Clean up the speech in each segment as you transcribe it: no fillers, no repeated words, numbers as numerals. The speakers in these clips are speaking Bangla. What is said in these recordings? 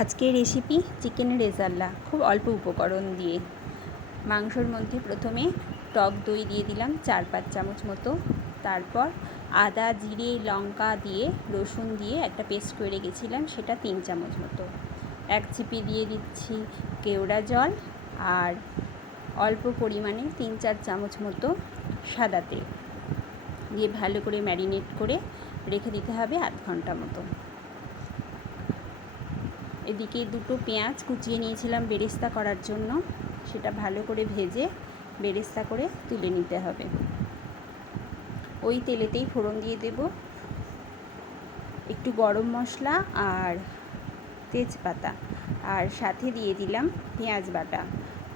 আজকের রেসিপি চিকেন রেজাল্লা, খুব অল্প উপকরণ দিয়ে। মাংসর মধ্যে প্রথমে টক দই দিয়ে দিলাম 4-5 চামচ মতো। তারপর আদা, জিরে, লঙ্কা দিয়ে রসুন দিয়ে একটা পেস্ট করে রেখেছিলাম, সেটা 3 চামচ মতো। এক চিপি দিয়ে দিচ্ছি কেওড়া জল আর অল্প পরিমাণে 3-4 চামচ মতো সাদা তেল দিয়ে ভালো করে ম্যারিনেট করে রেখে দিতে হবে আধ ঘন্টা মতো। এদিকে দুটো পেঁয়াজ কুচিয়ে নিয়েছিলাম বেরেস্তা করার জন্য, সেটা ভালো করে ভেজে বেরেস্তা করে তুলে নিতে হবে। ওই তেলেতেই ফোড়ন দিয়ে দেব একটু গরম মশলা আর তেজপাতা, আর সাথে দিয়ে দিলাম পেঁয়াজ বাটা।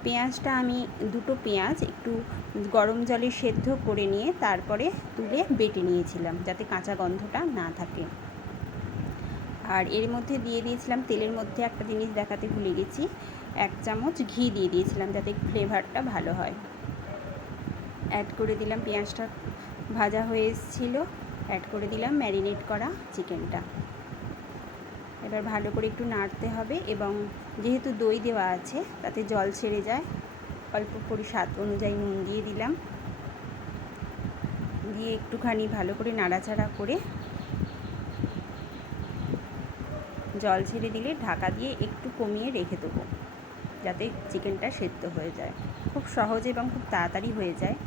পেঁয়াজটা আমি দুটো পেঁয়াজ একটু গরম জলে সেদ্ধ করে নিয়ে তারপরে তুলে বেটে নিয়েছিলাম, যাতে কাঁচা গন্ধটা না থাকে। আর এর মধ্যে দিয়ে দিয়েছিলাম তেলের মধ্যে একটা জিনিস দেখাতে ভুলে গেছি, 1 চামচ ঘি দিয়ে দিয়েছিলাম যাতে ফ্লেভারটা ভালো হয়। অ্যাড করে দিলাম, পেঁয়াজটা ভাজা হয়ে এসেছিলো, অ্যাড করে দিলাম ম্যারিনেট করা চিকেনটা। এবার ভালো করে একটু নাড়তে হবে, এবং যেহেতু দই দেওয়া আছে তাতে জল ছেড়ে যায়। অল্প করে স্বাদ অনুযায়ী নুন দিয়ে দিলাম, দিয়ে একটুখানি ভালো করে নাড়াচাড়া করে জল ছেড়ে দিলে ঢাকা দিয়ে একটু কমিয়ে রেখে দেবো, যাতে চিকেনটা সেদ্ধ হয়ে যায়। খুব সহজে এবং খুব তাড়াতাড়ি হয়ে যায়।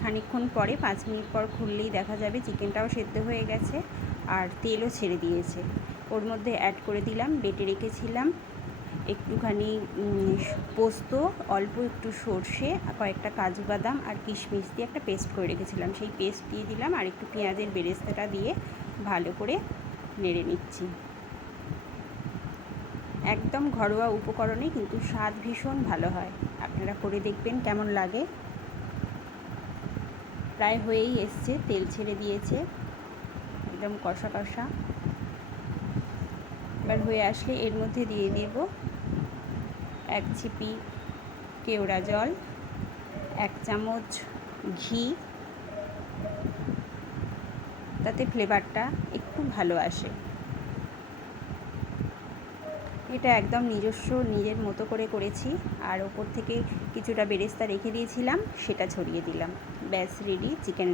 খানিকক্ষণ পরে 5 মিনিট পর খুললেই দেখা যাবে চিকেনটাও সেদ্ধ হয়ে গেছে আর তেলও ছেড়ে দিয়েছে। ওর মধ্যে অ্যাড করে দিলাম বেটে রেখেছিলাম একটুখানি পোস্ত, অল্প একটু সর্ষে, কয়েকটা কাজু বাদাম আর কিশমিস দিয়ে একটা পেস্ট করে রেখেছিলাম, সেই পেস্ট দিয়ে দিলাম, আর একটু পেঁয়াজের বেরেস্তাটা দিয়ে ভালো করে নেড়ে নিচ্ছি। একদম ঘরোয়া উপকরণে কিন্তু স্বাদ ভীষণ ভালো হয়। আপনারা করে দেখবেন কেমন লাগে। প্রায় হয়েই এসছে, তেল ছেড়ে দিয়েছে, একদম কষা কষা। এবার হয়ে আসলে এর মধ্যে দিয়ে দেব 1 চিপি কেওড়া জল, 1 চামচ ঘি, তাতে ফ্লেভারটা একটু ভালো আসে। এটা একদম নিজের মতো করে করেছি, আর ওপর থেকে কিছুটা বেরেস্তা রেখে দিয়েছিলাম, সেটা ছড়িয়ে দিলাম। ব্যাস রেডি চিকেন